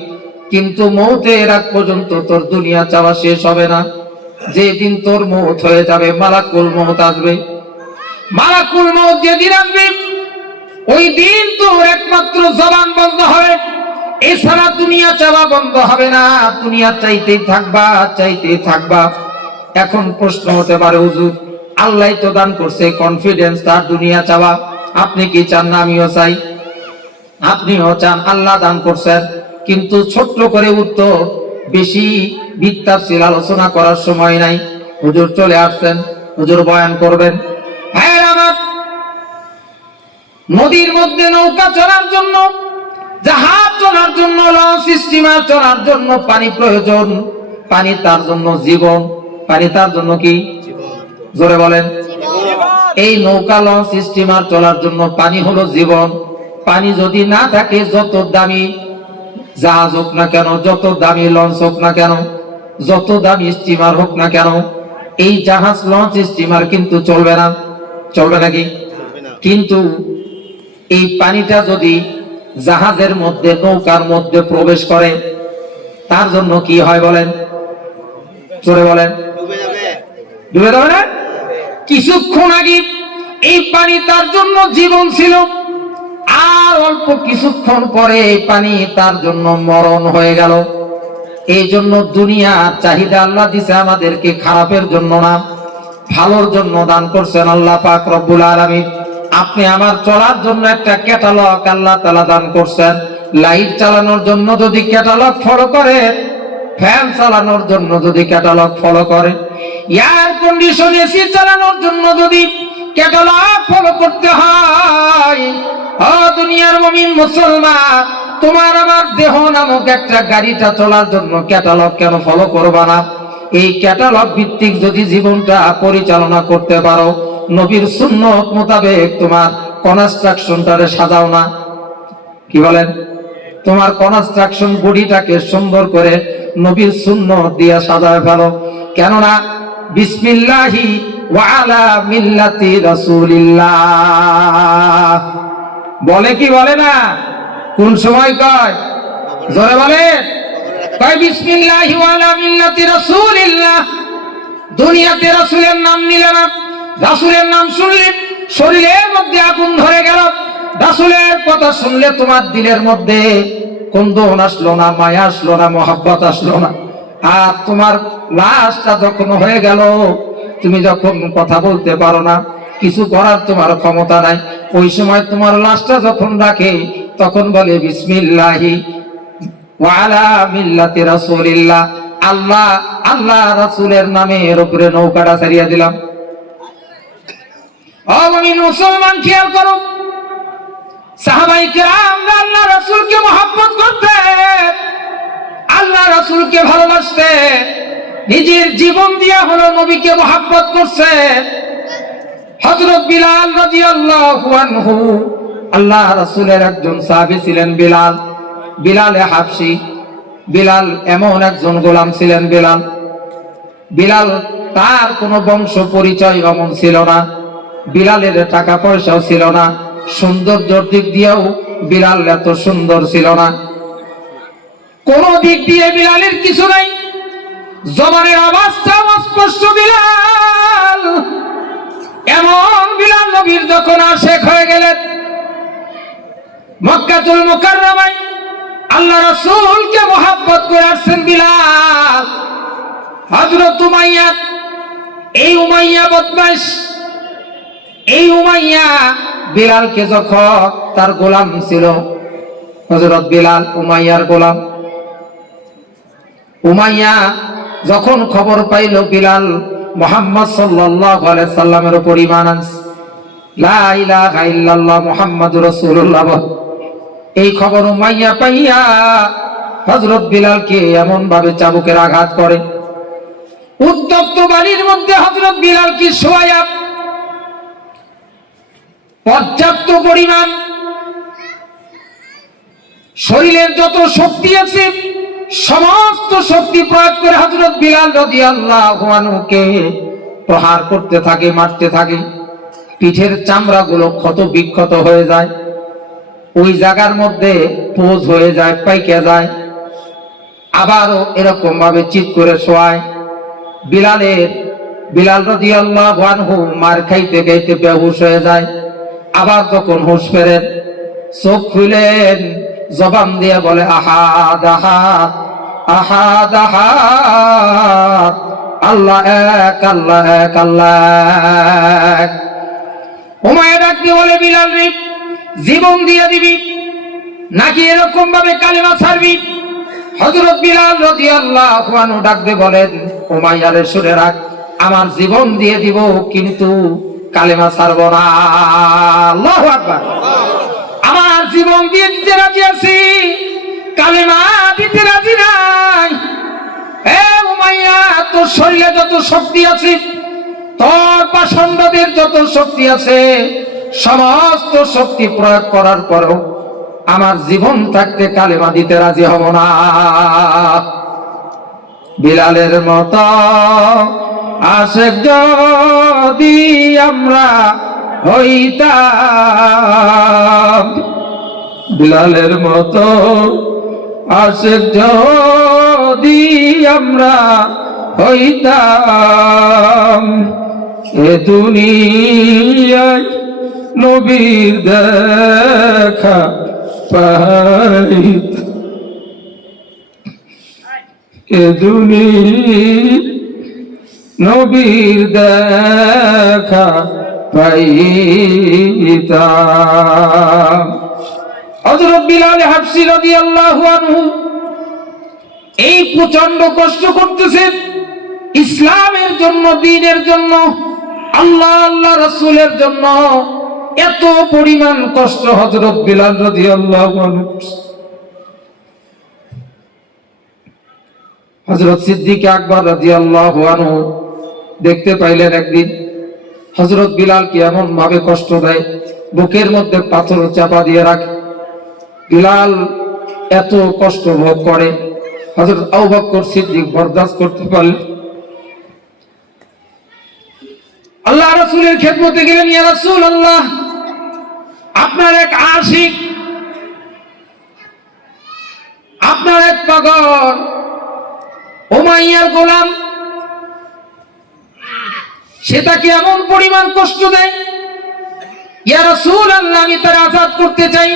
কিন্তু মৌতের আগ পর্যন্ত তোর দুনিয়া চাওয়া শেষ হবে না। যেদিন তোর মৌত হয়ে যাবে, মালাকুল মৌত আসবে। মালাকুল মৌত যেদিন আসবে, ওই দিন তোর একমাত্র জবান বন্ধ হবে, এছাড়া দুনিয়া চাওয়া বন্ধ হবে না। দুনিয়া চাইতেই থাকবা। এখন প্রশ্ন হতে পারে, হুজুর আল্লাহ তো দান করছে কনফিডেন্স তার দুনিয়া চাওয়া, আপনি কি চান না? আমিও চাই। আপনিও চান, আল্লাহ দান করছেন। কিন্তু ছোট্ট করে উত্তর, বেশি বিস্তার আলোচনা করার সময় নাই। হুজুর চলে আসছেন, হুজুর বয়ান করবেন। ভাইয়ের আমার, নদীর মধ্যে নৌকা চলার জন্য, জাহাজ চলার জন্য, লঞ্চ স্টিমার চলার জন্য পানি প্রয়োজন। পানি তার জন্য জীবন। পানি তার জন্য কি? জোরে বলেন। এই নৌকা লঞ্চ স্টিমার চলার জন্য পানি হলো জীবন। পানি যদি না থাকে, যত দামি জাহাজ হোক না কেন, যত দামি লঞ্চ হোক না কেন, যত দামি স্টিমার হোক না কেন, এই জাহাজ লঞ্চ স্টিমার কিন্তু চলবে না। চলবে নাকি? কিন্তু এই পানিটা যদি জাহাজের মধ্যে, নৌকার মধ্যে প্রবেশ করে, তার জন্য কি হয় বলেন? চলে বলেন, ডুবে যাবে না? কিছুক্ষণ আগে এই পানি তার জন্য জীবন ছিল, আর অল্প কিছুক্ষণ পরে এই পানি তার জন্য মরণ হয়ে গেল। এই জন্য দুনিয়ার চাহিদা আল্লাহ দিছে আমাদেরকে খারাপের জন্য না, ভালোর জন্য দান করছেন আল্লাহ পাক রব্বুল আলামিন। আপনি আমার চলার জন্য একটা ক্যাটালগ আল্লাহ তাআলা দান করছেন। লাইট চালানোর জন্য যদি ক্যাটালগ ফলো করে, ফ্যান চালানোর জন্য যদি ক্যাটালগ ফলো করে, এয়ার কন্ডিশন এসি চালানোর জন্য যদি ক্যাটালগ ফলো করতে হয়, ও দুনিয়ার মুমিন মুসলমান, তোমার আমার দেহ নামক একটা গাড়িটা চলার জন্য ক্যাটালগ কেন ফলো করবা না? এই ক্যাটালগ ভিত্তিক যদি জীবনটা পরিচালনা করতে পারো, নবীর সুন্নত মোতাবেক তোমার কনস্ট্রাকশনটারে সাজাও না, কি বলেন? তোমার কনস্ট্রাকশন বডিটাকে সুন্দর করে নবীর সুন্নত দিয়ে সাজায় ফেলো। কেননা বিসমিল্লাহি ওয়া আলা মিল্লাতি রাসূলিল্লাহ বলে কি বলে না? কোন সময় কয়? জোরে বলে। কয় বিসমিল্লাহি ওয়া আলা মিল্লাতি রাসূলিল্লাহ। দুনিয়াতে রাসূলের নাম নিলে না, রাসূলের নাম শুনলে শরীরের মধ্যে আগুন ধরে গেল, রাসূলের কথা শুনলে তোমার দিলের মধ্যে কন্দন আসলো না, মায়া আসলো না, মহব্বত আসলো না। আর তোমার লাশটা যখন হয়ে গেল, তুমি যখন কথা বলতে পারো না, কিছু করার তোমার ক্ষমতা নাই, ওই সময় তোমার লাশটা যখন রাখে তখন বলে বিসমিল্লাহি ওয়া আলা মিল্লাতি রাসূলিল্লাহ। আল্লাহ আল্লাহ রাসূলের নামের উপরে নৌকাটা ছাড়িয়ে দিলাম। ও মুমিন মুসলমান, খেয়াল করো, সাহাবায়ে কেরাম আল্লাহ রাসূলকে মহব্বত করতেন, আল্লাহ রাসূলকে ভালোবাসতেন, নিজের জীবন দিয়া হলো নবীকে মহব্বত করছে। হযরত বিলাল রাদিয়াল্লাহু আনহু, আল্লাহ রাসূলের একজন সাহাবী ছিলেন বিলাল, বিলালে হাবশী। বিলাল এমন একজন গোলাম ছিলেন। বিলাল তার কোনো বংশ পরিচয় অমন ছিল না, বিলালের টাকা পয়সাও ছিল না, সৌন্দর্যের দিক দিয়েও বিলাল এত সুন্দর ছিল না, কোন দিক দিয়ে বিলালের কিছু নাই। জবানের আওয়াজটাও অস্পষ্ট বিলাল। এমন বিলাল নবীর যখন আশেক হয়ে গেলেন, মক্কাতুল মুকাররমায় আল্লাহ রাসূলকে মহব্বত করে আসছেন বিলাল। হযরত উমাইয়া, এই উমাইয়া বদমাশ, এই উমাইয়া বিলালকে যখন, তার গোলাম ছিল হযরত বিলাল, উমাইয়ার গোলাম। উমাইয়া যখন খবর পাইল বিলাল মুহাম্মদ সাল্লাল্লাহু আলাইহি সাল্লামের উপর ঈমান আনছে, লা ইলাহা ইল্লাল্লাহ মুহাম্মাদুর রাসূলুল্লাহ, এই খবর উমাইয়া পাইয়া হযরত বিলালকে এমন ভাবে চাবুকের আঘাত করে, উত্তপ্ত বাড়ির মধ্যে হযরত বিলালকে শোয়ায়া পর্যাপ্ত পরিমাণ শরীরের যত শক্তি আছে সমস্ত শক্তি প্রয়োগ করে হযরত বিলাল রাদিয়াল্লাহু আনহুকে প্রহার করতে থাকে, মারতে থাকে। পিঠের চামড়াগুলো ক্ষত বিক্ষত হয়ে যায়, ওই জায়গার মধ্যে পোজ হয়ে যায়, পাইকে যায়। আবারও এরকম ভাবে চিৎ করে শোয়ায়। বিলাল রাদিয়াল্লাহু আনহু মার খাইতে খাইতে বেহুশ হয়ে যায়। আবার যখন হুঁশ ফেরেন, চোখ খুলেন, জবান দিয়ে বলে আহাদ আহাদ আহাদ আহাদ, আল্লাহ এক, আল্লাহ এক, আল্লাহ এক। উমাইয়া ডাক দিয়ে বলে, বিলাল রে, জীবন দিয়ে দিবি নাকি এরকম ভাবে কালেমা ছাড়বি? হযরত বিলাল রাদিয়াল্লাহু আনহু ডাক দিয়ে বলেন, উমাইয়া রে, শুনে রাখ, আমার জীবন দিয়ে দিব কিন্তু কালেমা ছাড়ব না। আল্লাহু আকবার। আমার জীবন দিয়ে দিতে রাজি আছি, কালেমা দিতে রাজি নাই। হে উমাইয়া, তোর শরীরে যত শক্তি আছে, তোর পাষণ্ডদের যত শক্তি আছে, সমস্ত শক্তি প্রয়োগ করার পরেও আমার জীবন থাকতে কালেমা দিতে রাজি হব না। বিলালের মতো আশেক যদি আমরা হইতাম, বিলালের মতো আশেক যদি আমরা হইতাম, এ দুনিয়ায় নবীর দেখা পাইতাম, এ দুনিয়ায় নবীর দেখা পাইতাম। হযরত বিলাল হাবশী রাদিয়াল্লাহু আনহু এই প্রচন্ড কষ্ট করতেছেন ইসলামের জন্য, দ্বীনের জন্য, আল্লাহ রাসূলের জন্য। এত পরিমাণ কষ্ট হযরত বিলাল রাদিয়াল্লাহু আনহু। হযরত সিদ্দিক আকবর রাদিয়াল্লাহু আনহু দেখতে পাইলেন একদিন হযরত বিলালকে এমন ভাবে কষ্ট দেয়, বুকের মধ্যে পাথর চাপা দিয়ে রাখে। বিলাল এত কষ্ট ভোগ করে, হযরত আবু বকর সিদ্দিক বরদাস্ত করতে পারলেন। আল্লাহ রাসূলের খেদমতে গেলেন, ইয়া রাসূলুল্লাহ, আপনার এক আশিক, আপনার এক পাগল উমাইয়ার গোলাম, সে তাকে এমন পরিমাণ কষ্ট দেয়, ইয়া রাসূলুল্লাহ, আমি তার আযাদ করতে চাই।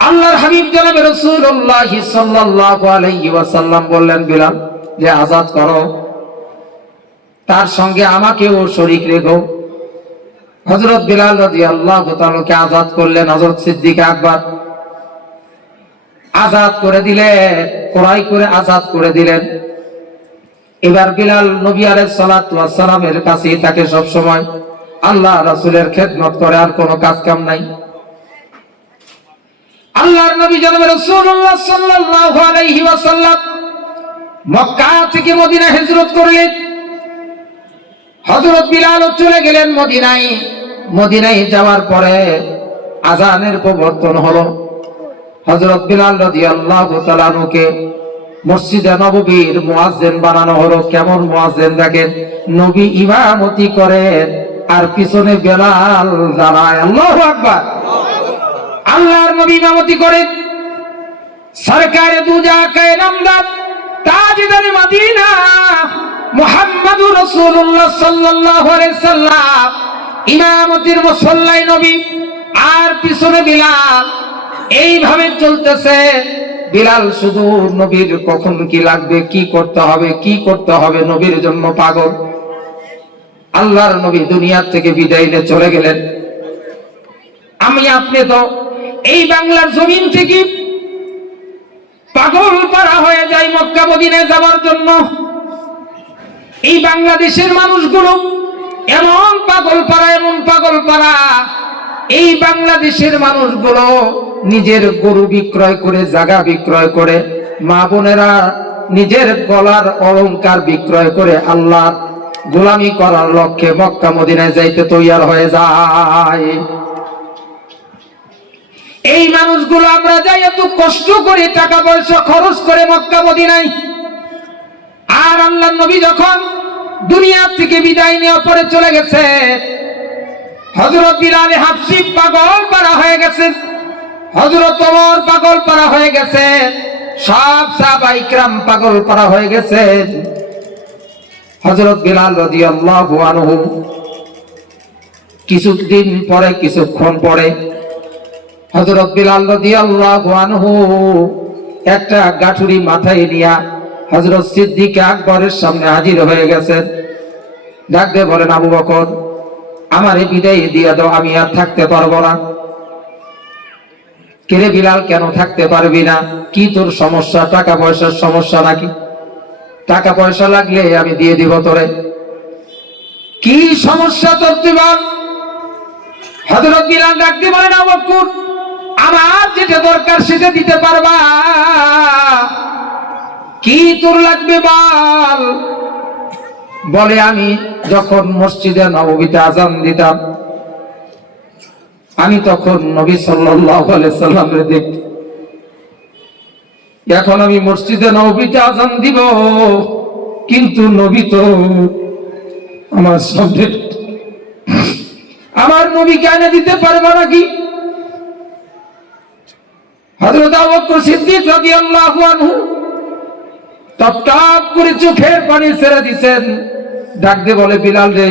আল্লাহর হাবিব জনাবে রাসূলুল্লাহ সাল্লাল্লাহু আলাইহি ওয়াসাল্লাম বললেন, বিলাল, যে আযাদ করো, তার সঙ্গে আমাকেও শরীক রেখো। হযরত বিলাল রাদিয়াল্লাহু তাআলাকে আযাদ করলেন। হযরত সিদ্দিক আকবর আযাদ করে দিলেন, ক্রয় করে আযাদ করে দিলেন। এবার বিলাল নবী আলাইহিস সালাতু ওয়াস সালামের কাছেই থাকে সব সময়, আল্লাহ রাসূলের খেদমত করে, আর কোনো কাজ কাম নাই। আল্লাহর নবী জনাব রাসূলুল্লাহ সাল্লাল্লাহু আলাইহি ওয়াসাল্লাম মক্কা থেকে মদিনা হিজরত করলেন। হযরত বিলাল চলে গেলেন মদিনায়। মদিনায় যাওয়ার পরে আযানের প্রবর্তন হলো। হযরত বিলাল রাদিয়াল্লাহু তাআলা আনহুকে মসজিদে নববীর মুয়াজ্জিন বানানো হলো। কেমন মুয়াজ্জিন দেখেন, নবী ইমামতি করেন আর পিছনে বিলাল দাঁড়ায়। আল্লাহু আকবার। আল্লাহর নবী ইমামতি করেন। সরকারে দুজা কায়ে নামদার তাজদার মদিনা মুহাম্মদুর রাসূলুল্লাহ সাল্লাল্লাহু আলাইহি সাল্লাম ইমামতির মুসল্লায় নবী, আর পিছনে বিলাল। এইভাবে চলতেছে। বিলাল শুধু নবীর কখন কি লাগবে, কি করতে হবে নবীর জন্য পাগল। আল্লাহর নবী দুনিয়ার থেকে বিদায় নিয়ে চলে গেলেন। আমি আপনি তো এই বাংলার জমিন থেকে পাগল পারা হয়ে যাই মক্কা মদিনায় যাওয়ার জন্য। এই বাংলাদেশের মানুষগুলো এমন পাগল পারা, এই বাংলাদেশের মানুষগুলো নিজের গরু বিক্রয় করে, জায়গা বিক্রয় করে, মা বোনেরা নিজের গলার অলংকার বিক্রয় করে আল্লাহর গোলামি করার লক্ষ্যে মক্কা মদিনায় যাইতে তৈয়ার হয়ে যায়। এই মানুষগুলো আমরা যাই এত কষ্ট করে, টাকা পয়সা খরচ করে মক্কা মদিনায়। আর আল্লাহর নবী যখন দুনিয়া থেকে বিদায় নেওয়ার পরে চলে গেছে, হযরত বিলাল হাবশী পাগল পারা হয়ে গেছে, হযরত ওমর পাগল পারা হয়ে গেছে, সব সাহাবায়ে ইকরাম পাগল পারা হয়ে গেছে। হযরত বিলাল রাদিয়াল্লাহু আনহু কিছুক্ষণ পরে হযরত বিলাল রাদিয়াল্লাহু আনহু একটা গাঠুরি মাথায় নিয়া হযরত সিদ্দিক আকবরের সামনে হাজির হয়ে গেছেন। ডাক দিয়ে বলেন, আবু বকর, আমারে বিদায় দিয়ে দাও, আমি আর থাকতে পারবো না। কিরে বিলাল, কেন থাকতে পারবি না? কি তোর সমস্যা? টাকা পয়সার সমস্যা নাকি? টাকা পয়সা লাগলে আমি দিয়ে দিব তোরে। কি সমস্যা তোর, তুই বল। হযরত বিলাল ডাক দিয়ে বলেন, আবু বকর, আমার যেটা দরকার সেটা দিতে পারবা? কি তোর লাগবে বল। বলে, আমি যখন মসজিদে নববীতে আযান দিতাম, আমি তখন নবী সাল্লাল্লাহু আলাইহি সাল্লামের দেখি। এখন আমি মসজিদে নববীতে আযান দিব, কিন্তু নবী তো আমার সামনে, আমার নবীকে এনে দিতে পারবে নাকি? হযরত আবু বকর সিদ্দিক রাদিয়াল্লাহু আনহু টপ টপ করে চোখের পানি ছেড়ে দিয়েছেন। ডাক দিয়ে বলে, বিলাল রে,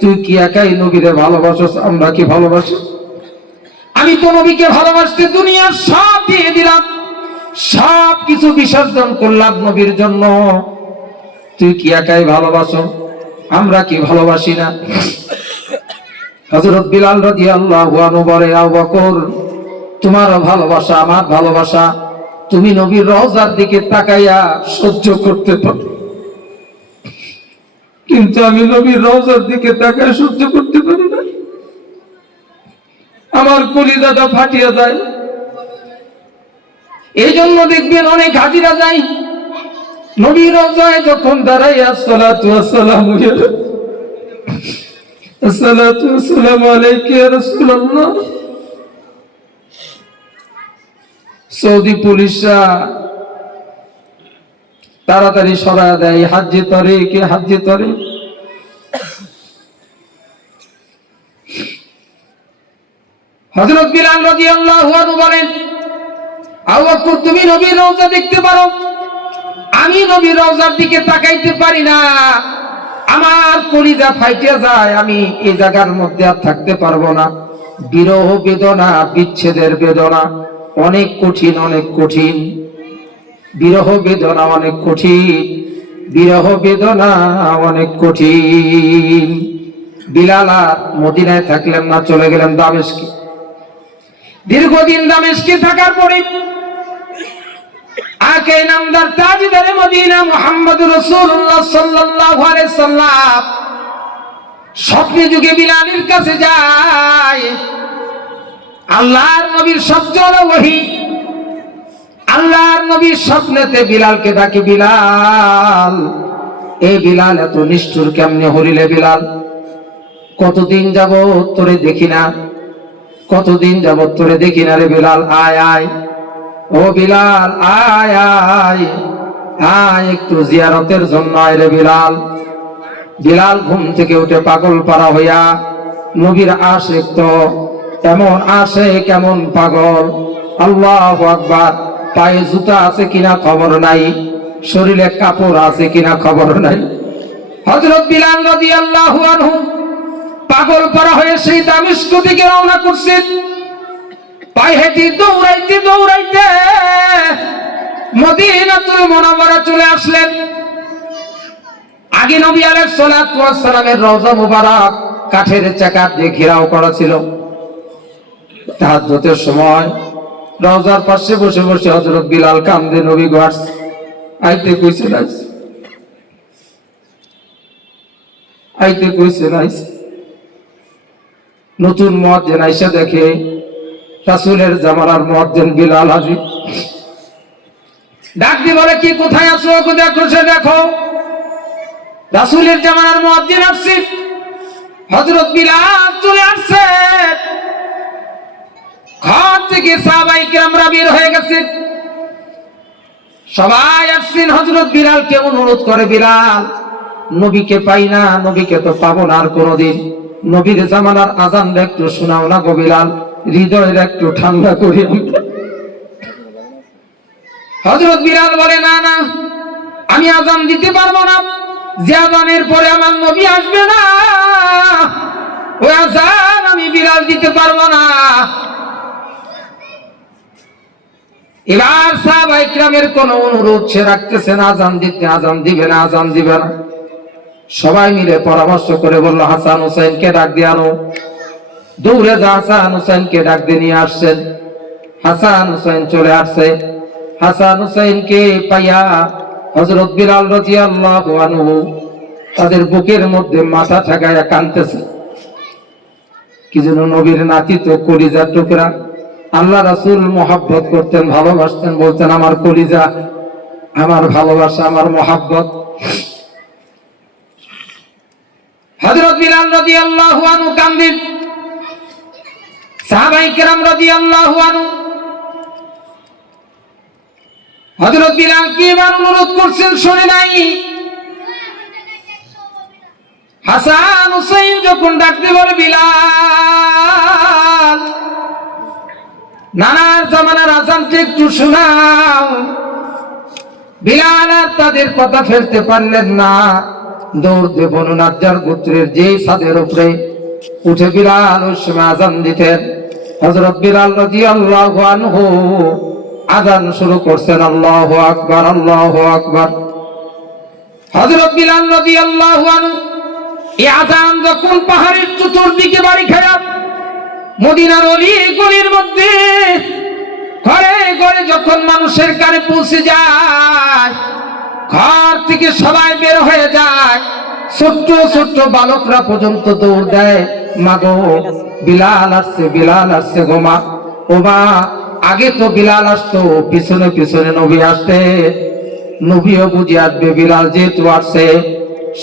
তুই কি একাই নবীরে ভালোবাসিস? আমরা কি ভালোবাসি? আমি তো নবীকে ভালোবাসতে দুনিয়ার সব দিয়ে দিলাম, সব কিছু বিসর্জন করলাম নবীর জন্য। তুই কি একাই ভালোবাসো? আমরা কি ভালোবাসি না? হযরত বিলাল রাদিয়াল্লাহু আনহু বলে, আবু বকর, তোমারও ভালোবাসা আমার ভালোবাসা, তুমি নবীর রওজার দিকে তাকাইয়া সহ্য করতে পারো, কিন্তু আমি নবীর রওজার দিকে তাকায় সহ্য করতে পারি না। আমার কলিজাটা ফাটিয়া যায়। এই জন্য দেখবেন অনেক হাজিরা যায়, নবীর রওজায় যখন দাঁড়াইয়া সালাতু ওয়াসসালামু আসসালাতু ওয়াসসালামু আলাইকা ইয়া রাসূলুল্লাহ, সৌদি পুলিশরা তাড়াতাড়ি সরায় দেয়, হাজ্জি তরিক হাজ্জি তরিক। হযরত বিলাল রাদিয়াল্লাহু আনহু বলেন, আবু বকর তুমি নবীর রওজা দেখতে পারো, আমি নবীর রওজার দিকে তাকাইতে পারি না, আমার কলিজা ফাইটে যায়, আমি এই জায়গার মধ্যে আর থাকতে পারবো না। বিরহ বেদনা, বিচ্ছেদের বেদনা অনেক কঠিন, অনেক কঠিন। বিরহ বেদনা অনেক কঠিন, বিরহ বেদনা অনেক কঠিন। বিলাল আর মদিনায় থাকলেন না, চলে গেলেন দামেস্কে। দীর্ঘদিন দামেস্কে থাকার পরে আকে নামদার তাজদার মদিনা মুহাম্মদুর রাসূলুল্লাহ সাল্লাল্লাহু আলাইহি সাল্লাম স্বপ্নে যুগে বিলালের কাছে যায়। আল্লাহর নবীর শব্দ হলো ওহী। আল্লাহর নবীর স্বপ্নেতে বিলালকে ডাকে, বিলাল, এই বিলাল এত নিষ্ঠুর কেমনে হরিলে বিলাল? কতদিন যাবত তোরে দেখি না, কতদিন যাবত তোরে দেখি না রে বিলাল, আয় আয়, ও বিলাল আয় আয় আয়, একটু জিয়ারতের জন্য আয় রে বিলাল। বিলাল ঘুম থেকে উঠে পাগল পারা হইয়া, নবীর আশিক তো এমন আশিক কেমন পাগল, আল্লাহু আকবার। পায়ে জুতা আছে কিনা খবর নাই, শরীরে কাপড় আছে কিনা খবর নাই। হযরত বিলাল রাদিয়াল্লাহু আনহু পাগল পারা হয়ে সেই দামেস্ক থেকে রওনা করছেন। পায়ে হেঁটে দৌড়াইতে দৌড়াইতে মদিনাতুল মুনাওয়ারা চলে আসলেন। আগে নবী আলাইহিস সালাতু ওয়াস সালামের রওজা মুবারক কাঠের চাকা দিয়ে ঘেরাও করা ছিল। তাহাজ্জুদের সময় রওজার পাশে বসে বসে হযরত বিলাল কান্দে, নবী গো আসছে, আইতে কইছে আইছে, আইতে কইছে আইছে। নতুন মুয়াজ্জিন আইসা দেখে রাসূলের জামানার মুয়াজ্জিন বিলাল হাজির। ডাক দিয়ে বলে, কি কোথায় আছো? ওকে দেখো, সে দেখো রাসূলের জামানার মুয়াজ্জিন আসছে। হযরত বিলাল চলে আসছে। ঘর থেকে সাহাবায়ে কিরামরা বের হয়ে গেছে, সবাই আসছেন হযরত বিলালকে অনুরোধ করে, বিলাল নবীকে পাই না, নবীকে তো পাবো না আর কোনদিন, নবীর জামানার আজান একটু শোনাও না গো বিলাল, হৃদয়ের একটু ঠান্ডা করি। হযরত বিলাল বলে, না না, আমি আজান দিতে পারবো না, যে আজানের পরে আমার নবী আসবে না, ওই আজান আমি বিলাল দিতে পারবো না। এবার সাহাবায়ে কিরামের কোন অনুরোধ সে রাখতেছে না, আজান দিতে, আজান দিবে না, আজান দিবে না। সবাই মিলে পরামর্শ করে বলল, হাসান হুসাইনকে ডাক দিয়ে আনো। দৌড়ে যা হাসান হুসাইনকে ডাক দিয়ে নিয়ে আসছেন। হাসান হুসাইন চলে আসছে। হাসান হুসাইনকে পাইয়া হযরত বিলাল রাদিয়াল্লাহু আনহু তাদের বুকের মধ্যে মাথা ঠেকাইয়া কাঁদতেছে। কি যেন নবীর নাতি তো, কলিজার টুকরা। আল্লাহ রাসূল মহব্বত করতেন, ভালোবাসতেন, বলতেন আমার কলিজা, আমার ভালোবাসা, আমার মহব্বত। হযরত বিলাল রাদিয়াল্লাহু আনহু কান্দেন। সাহাবায়ে কেরাম রাদিয়াল্লাহু আনহু হযরত বিলাল কি এবার অনুরোধ করছেন শুনে নাই। হাসান হুসাইন যখন ডাকতে বলে, বিলাল নানার জামানার আজানটা একটু শোনাও। বিলাল আর তাদের কথা ফেলতে পারলেন না, দৌড় দিয়ে বনু নাজ্জার গোত্রের যে ছাদের উপরে উঠে বিলাল ওই সময় আজান দিতেন। হযরত বিলাল রাদিয়াল্লাহু আনহু আজান শুরু করছেন, আল্লাহু আকবার, আল্লাহু আকবার। হযরত বিলাল রাদিয়াল্লাহু আনহু এই আজান যখন পাহাড়ের চতুর্দিকে বাড়ি খায়া মদিনার অলি গলির মধ্যে ঘরে ঘরে যখন মানুষের কানে পৌঁছে যায়, ঘর থেকে সবাই বের হয়ে যায়, ছোট্ট ছোট্ট বালকরা পর্যন্ত দৌড় দেয়, মাগো বিলাল আসছে, বিলাল আসছে গো মা। ও মা, আগে তো বিলাল আসতো, পিছনে পিছনে নবী আসতে, নবীও বুঝে আসবে, বিলাল যেহেতু আসছে।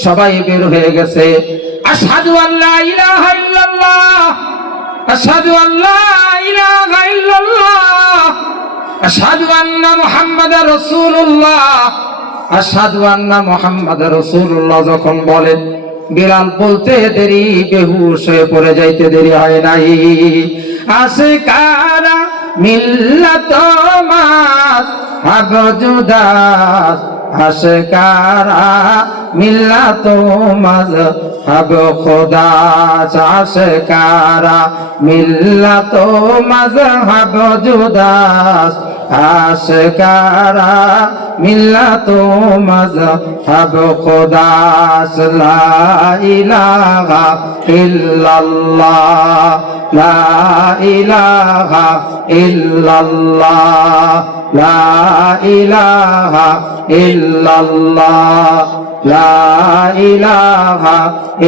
সবাই বের হয়ে গেছে। আশহাদু আল্লা ইলাহা ইল্লাল্লাহ, আশহাদু আল্লা ইলাহা ইল্লাল্লাহ, আশহাদু আন্না মুহাম্মাদার রাসূলুল্লাহ, আশহাদু আন্না মুহাম্মাদার রাসূলুল্লাহ যখন বলেন, বিলাল বলতে দেরি, বেহুশ হয়ে পড়ে যাইতে দেরি হয় নাই। আশিকারা মিল্লাত মাস হাবজুদাস, আশিকারা মিল্লাত মাস হাব খোদাস, আশিকারা মিল্লাত মাস হাব জুদাস, আশিকারা মিল্লাত মাস হাব খোদাস। লা ইলাহা ইল্লাল্লাহ, লা ইলাহা ইল্লাল্লাহ, লা ইলাহা ইল্লাল্লাহ, লা ইলাহা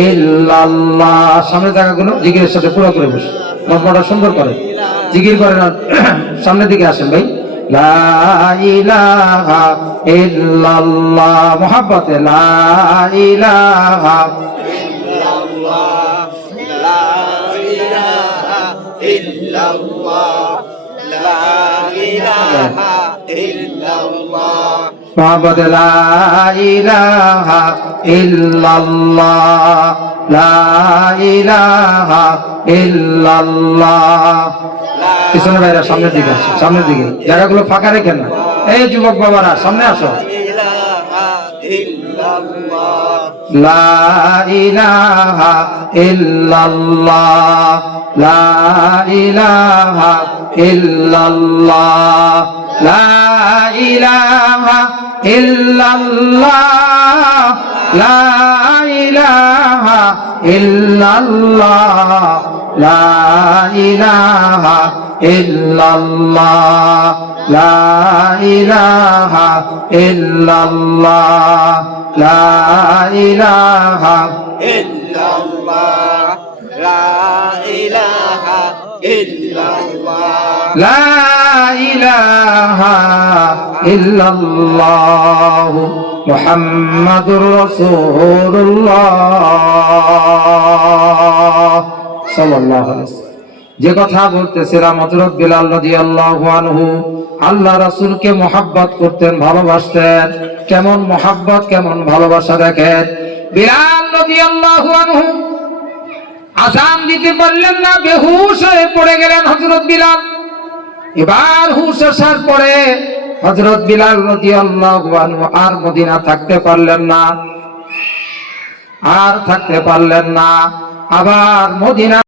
ইল্লাল্লাহ। সামনে জায়গাগুলো জিকিরের সাথে পুরো করে বসে, লম্বাটা সুন্দর করে জিকির করেন। সামনের দিকে আসেন ভাই। লা ইলাহা ইল্লাল্লাহ, মুহাব্বতে লা ইলাহা ইল্লাল্লাহ, লা ইলাহা ইল্লাল্লাহ, লা ইলাহা ইল্লাল্লাহ, মুহাব্বতে লা ইলাহা ইল্লাল্লাহ, লা ইলাহা ইল্লাল্লাহ। পিছনে ভাইরা সামনের দিকে আসো, সামনের দিকে জায়গাগুলো ফাঁকা রেখেন না। এই যুবক বাবারা সামনে আসো। লা ইলাহা ইল্লাল্লাহ, লা ইলাহা ইল্লাল্লাহ, লা ইলাহা ইল্লাল্লাহ, লা ইলাহা ইল্লাল্লাহ, লা ইলাহা ইল্লাল্লাহ, লা ইলাহা ইল্লাল্লাহ, লা ইলাহা ইল্লাল্লাহ, লা ইলাহা ইল্লাল্লাহ, লা ইলাহা ইল্লাল্লাহ, মুহাম্মাদুর রাসূলুল্লাহ সাল্লাল্লাহু আলাইহি ওয়াসাল্লাম। যে কথা বলতেছিলাম, হযরত বিলাল রাদিয়াল্লাহু আনহু আল্লাহ রাসূলকে মুহাব্বত করতেন, ভালোবাসতেন। কেমন মুহাব্বত, কেমন ভালোবাসা দেখেন। বিলাল রাদিয়াল্লাহু আনহু আযান দিতে পারলেন না, বেহুশ হয়ে পড়ে গেলেন হযরত বিলাল। এবার হুশ আসার পরে হযরত বিলাল রাদিয়াল্লাহু আনহু আর মদিনা থাকতে পারলেন না, আর থাকতে পারলেন না। আবার মদিনা